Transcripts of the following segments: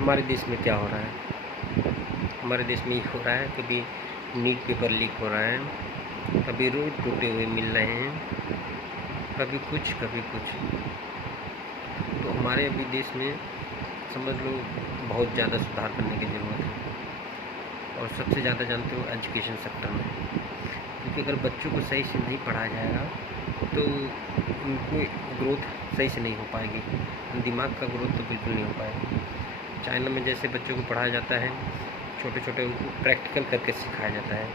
हमारे देश में क्या हो रहा है? हमारे देश में ये हो रहा है, कभी नीट पेपर लीक हो रहा है, कभी रोड टूटे हुए मिल रहे हैं, कभी कुछ कभी कुछ। तो हमारे अभी देश में समझ लो बहुत ज़्यादा सुधार करने की ज़रूरत है। और सबसे ज़्यादा जानते हो एजुकेशन सेक्टर में, क्योंकि अगर बच्चों को सही से नहीं पढ़ाया जाएगा तो उनको ग्रोथ सही से नहीं हो पाएगी, दिमाग का ग्रोथ तो बिल्कुल नहीं हो पाएगा। चाइना में जैसे बच्चों को पढ़ाया जाता है, छोटे छोटे उनको प्रैक्टिकल करके सिखाया जाता है,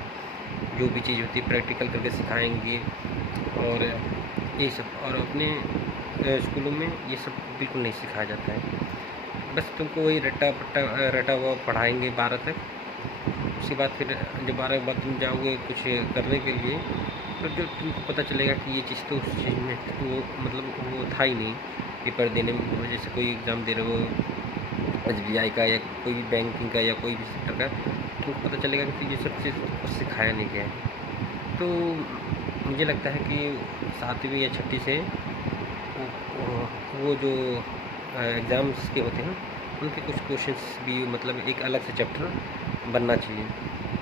जो भी चीज़ होती है प्रैक्टिकल करके सिखाएंगे। और ये सब, और अपने स्कूलों में ये सब बिल्कुल नहीं सिखाया जाता है। बस तुमको वही रटा हुआ पढ़ाएंगे 12 तक। उसके बाद फिर जब 12 के बाद तुम जाओगे कुछ करने के लिए, तो जो तुमको पता चलेगा कि ये चीज़ तो उस चीज़ में वो मतलब वो था ही नहीं। पेपर देने में जैसे कोई एग्ज़ाम दे रहे हो SBI का या कोई भी बैंकिंग का या कोई भी सेक्टर का, तो पता चलेगा कि ये सब चीज़ सिखाया नहीं गया है। तो मुझे लगता है कि 7वीं या 6ठी से वो जो एग्ज़ाम्स के होते हैं उनके कुछ क्वेश्चंस भी मतलब एक अलग से चैप्टर बनना चाहिए,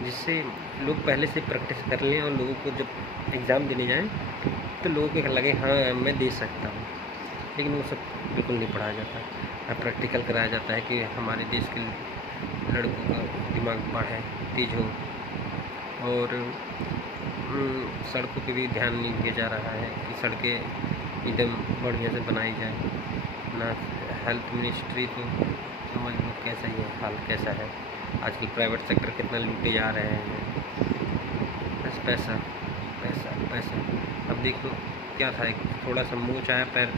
जिससे लोग पहले से प्रैक्टिस कर लें और लोगों को जब एग्ज़ाम देने जाएं तो लोगों को लगे हाँ मैं दे सकता हूँ। लेकिन वो सब बिल्कुल नहीं पढ़ाया जाता है। प्रैक्टिकल कराया जाता है कि हमारे देश के लड़कों का दिमाग बढ़े, तेज हो। और सड़कों पे भी ध्यान नहीं दिया जा रहा है कि सड़कें एकदम बढ़िया से बनाई जाए ना। हेल्थ मिनिस्ट्री तो समझ लो कैसा ही हाल कैसा है। आजकल प्राइवेट सेक्टर कितना लूटे जा रहे हैं, बस पैसा पैसा पैसा। अब देखो क्या था, एक थोड़ा सा मोच आया, पैर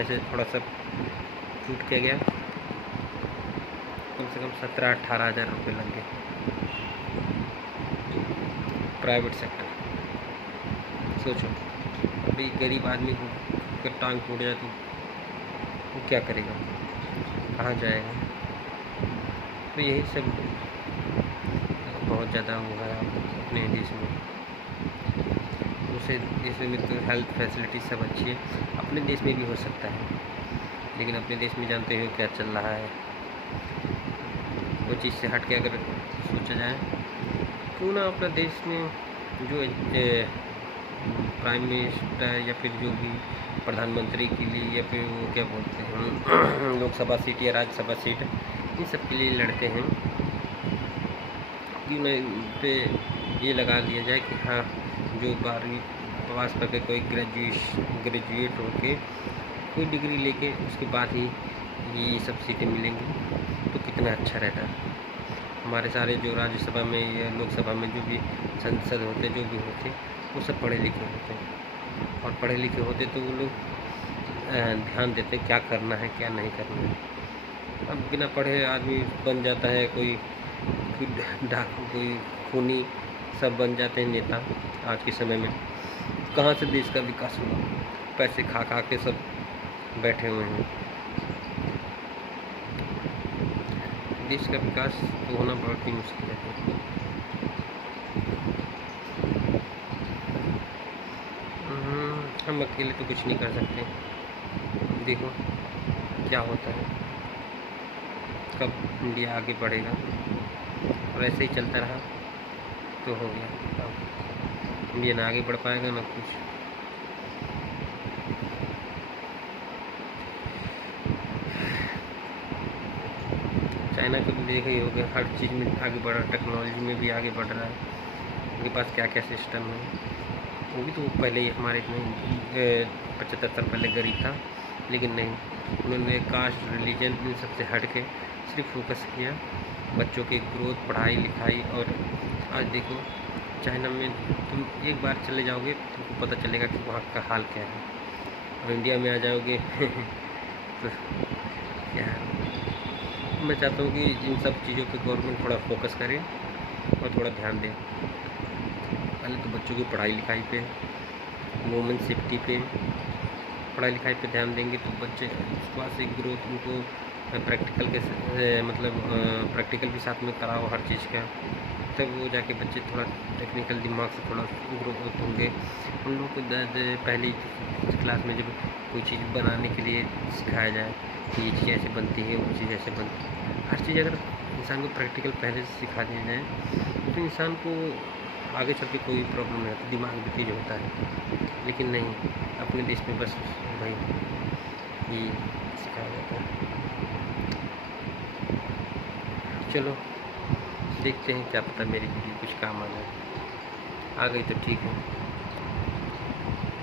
ऐसे थोड़ा सा टूट के गया, कम से कम 17-18 हज़ार रुपये लग गए। प्राइवेट सेक्टर सोचो, अभी गरीब आदमी को अगर टांग टूट जाए तो वो क्या करेगा, कहाँ जाएगा? तो यही सब बहुत ज़्यादा हो गया अपने देश में। दूसरे देश में तो हेल्थ फैसिलिटी सब अच्छी है, अपने देश में भी हो सकता है, लेकिन अपने देश में जानते हो क्या चल रहा है। वो चीज़ से हट के अगर सोचा जाए क्यों ना अपना देश में जो प्राइम मिनिस्टर या फिर जो भी प्रधानमंत्री के लिए या फिर वो क्या बोलते हैं लोकसभा सीट या राज्यसभा सीट, इन सब के लिए लड़ते हैं, क्यों ना पे ये लगा दिया जाए कि हाँ जो 12वीं पास करके कोई ग्रेजुएट होके कोई डिग्री लेके उसके बाद ही ये सब सीटें मिलेंगी तो कितना अच्छा रहता है। हमारे सारे जो राज्यसभा में या लोकसभा में जो भी सांसद होते जो भी होते वो सब पढ़े लिखे होते, और पढ़े लिखे होते तो वो लोग ध्यान देते क्या करना है क्या नहीं करना है। अब बिना पढ़े आदमी बन जाता है, कोई डाकू कोई खूनी सब बन जाते हैं नेता आज के समय में। कहाँ से देश का विकास होगा? पैसे खा खा के सब बैठे हुए हैं। देश का विकास तो होना बहुत ही मुश्किल है। हम अकेले तो कुछ नहीं कर सकते, देखो क्या होता है, कब इंडिया आगे बढ़ेगा। और ऐसे ही चलता रहा तो हो गया, इंडिया ना आगे बढ़ पाएगा ना कुछ। चाइना को भी देखा ही होगा, हर चीज़ में आगे बढ़ रहा है, टेक्नोलॉजी में भी आगे बढ़ रहा है। उनके पास क्या क्या सिस्टम है, वो भी तो पहले ही हमारे इतने 75 साल पहले गरीब था, लेकिन नहीं, उन्होंने कास्ट रिलीजन इन सबसे हट के सिर्फ फोकस किया बच्चों की ग्रोथ, पढ़ाई लिखाई। और आज देखो चाइना में तुम एक बार चले जाओगे तुमको पता चलेगा कि वहाँ का हाल क्या है, और इंडिया में आ जाओगे तो क्या है। मैं चाहता हूँ कि इन सब चीज़ों पे गवर्नमेंट थोड़ा फोकस करे और थोड़ा ध्यान दे। पहले तो बच्चों की पढ़ाई लिखाई पे, वुमेन सेफ्टी पे, पढ़ाई लिखाई पे ध्यान देंगे तो बच्चे उसके बाद से ग्रोथ उनको प्रैक्टिकल के मतलब प्रैक्टिकल भी साथ में कराओ हर चीज़ का, तब वो जाके बच्चे थोड़ा टेक्निकल दिमाग से थोड़ा ग्रोथ होंगे। उन लोगों को पहली क्लास में जब कोई चीज़ बनाने के लिए सिखाया जाए कि ये चीज़ ऐसे बनती है वो चीज़ ऐसे बनती है, हर चीज़ अगर इंसान को प्रैक्टिकल पहले से सिखा दिया जाए तो इंसान को आगे चल के कोई प्रॉब्लम नहीं आती, दिमाग भी तेज होता है। लेकिन नहीं, अपने देश में बस भाई ये सिखाया जाता है। चलो देखते हैं, क्या पता मेरी वीडियो कुछ काम आ जाए। आ गई तो ठीक है।